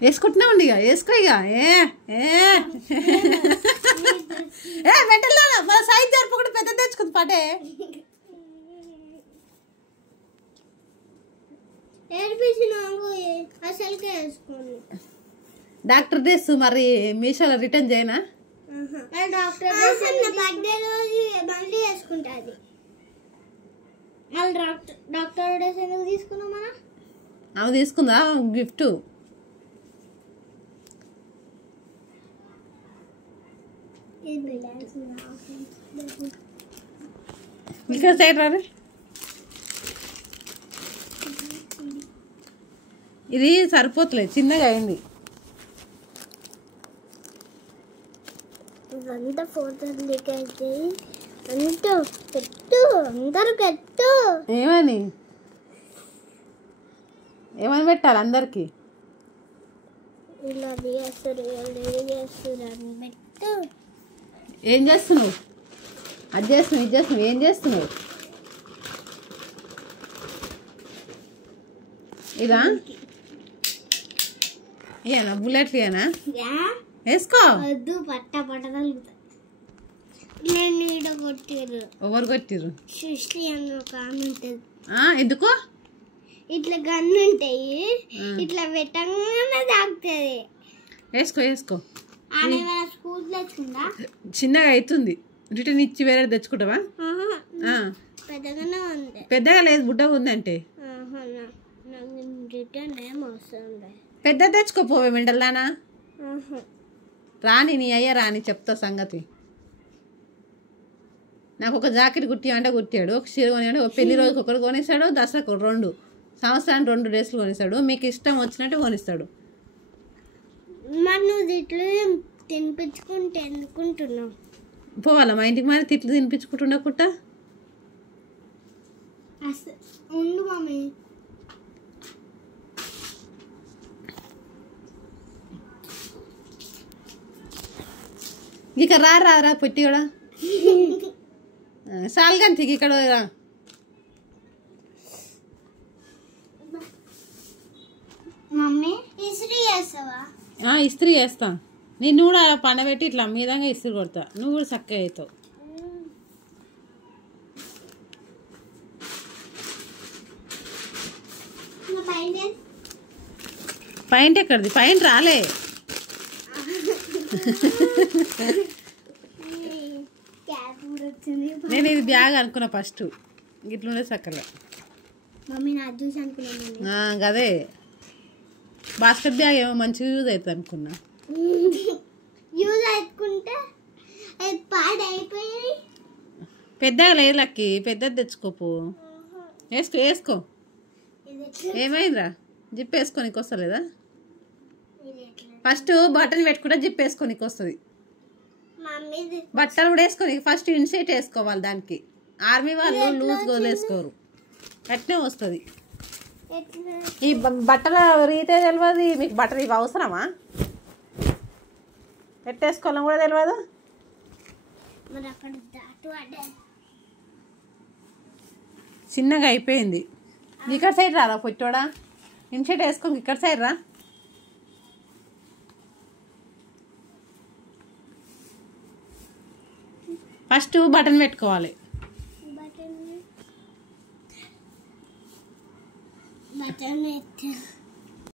వేసుకుంటున్నా ఉండి ఇక వేసుకో ఇక మెంటల్ మన సైజ్ జరుపుకుంటే పెద్ద తెచ్చుకుంది పాటే డాక్టర్ డ్రెస్ మరి మీషోలో రిటర్న్ చేయనా డాక్టర్ డ్రెస్ ఎందుకు తీసుకున్నాం మనం ఆమె తీసుకుందా గిఫ్ట్ ఇక్కడ సైడ్ రాదు ఇది సరిపోతలేదు చిన్నగా అయింది ఇదంతా ఫోటోలు దిగైతే అంటూ పెట్టు అందరు కట్టు ఏమని పెట్టాలి అందరికి ఇలా చేస్తారు అని పెట్టు ఏం చేస్తున్నావు అది చేస్తున్నావు ఇది చేస్తున్నావు ఏం చేస్తున్నావు ఇదా ఏనా బుల్లెట్లు ఏనా వేసుకో వద్దు పట్ట తగులుతా నేను ఈడ కొట్టిర్రు ఎవరు కొట్టిర్రు సృష్టి అని ఒక ఆమె ఉంటుంది ఎందుకు ఇట్లా గన్ను ఉంటాయి ఇట్లా పెట్టంగానే తాగుతుంది వేసుకో ఆమె స్కూల్ తెచ్చుకుందా చిన్నగా అవుతుంది రిటర్న్ ఇచ్చి వేరే తెచ్చుకుంటావా పెద్దగానే ఉంది పెద్దగా లేదు బుడ్డగా ఉందంటే రిటర్న్ ఏం అవసరం లేదు పెద్ద తెచ్చుకోపోవే మెండల్దానా రాని నీ అయ్యా రాని చెప్తా సంగతి నాకు ఒక జాకెట్ కుట్టి అంటే కుట్టాడు ఒక చీర కొనియాడు ఒక పెళ్లి రోజుకి ఒకటి కొనిస్తాడు దసరాకు 2 సంవత్సరానికి 2 డ్రెస్సులు కొనిస్తాడు మీకు ఇష్టం వచ్చినట్టు కొనిస్తాడు మరి నువ్వు తిట్లు తినిపించుకుంటే ఎందుకుంటున్నావు పోవాలా మా ఇంటికి మరి తిట్లు తినిపించుకుంటుండకుట్టా ఉండు మమ్మీ ఇక రా పొట్టి కూడా సాల్గంతి ఇక్కడ రా మమ్మీ ఇస్త్రీ చేస్తావా ఇస్త్రీ చేస్తా నేను కూడా పండబెట్టి ఇట్లా మీదంగా ఇస్త్రీ కొడతా నువ్వు కూడా చక్కగా అవుతావు పాయింట్ ఎక్కడిది పాయింట్ రాలే నేను ఇది బ్యాగ్ అనుకున్నా ఫస్ట్ ఇట్లుండే చక్కగా మమ్మీ నా జ్యూస్ అనుకున్నా అదే బాస్కెట్ బ్యాగ్ ఏమో మంచిగా యూజ్ అవుతుంది అనుకున్నా యూజ్ అవుతుంటే పాడైపోయి పెద్దగా లేదు లక్కి పెద్దది తెచ్చుకోపు వేసుకో ఏమైందిరా జిప్ వేసుకోనికి వస్తలేదా ఫస్ట్ బటన్ పెట్టుకుంటే జిప్ వేసుకోనికి వస్తుంది బట్టలు కూడా వేసుకొని ఫస్ట్ ఇన్సైట్ వేసుకోవాలి దానికి ఆర్మీ వాళ్ళు లూజ్ వదిలేసుకోరు అట్నే వస్తుంది ఈ బట్టల రీతే తెలియదు మీకు బట్టలు ఇవి అవసరమా పెట్టేసుకోవాలని కూడా తెలియదు చిన్నగా అయిపోయింది ఇక్కడ సైడ్ రారా పొట్టోడా ఇన్సైట్ వేసుకో ఇక్కడ సైడ్ రా ఫస్ట్ బటన్ పెట్టుకోవాలి బటన్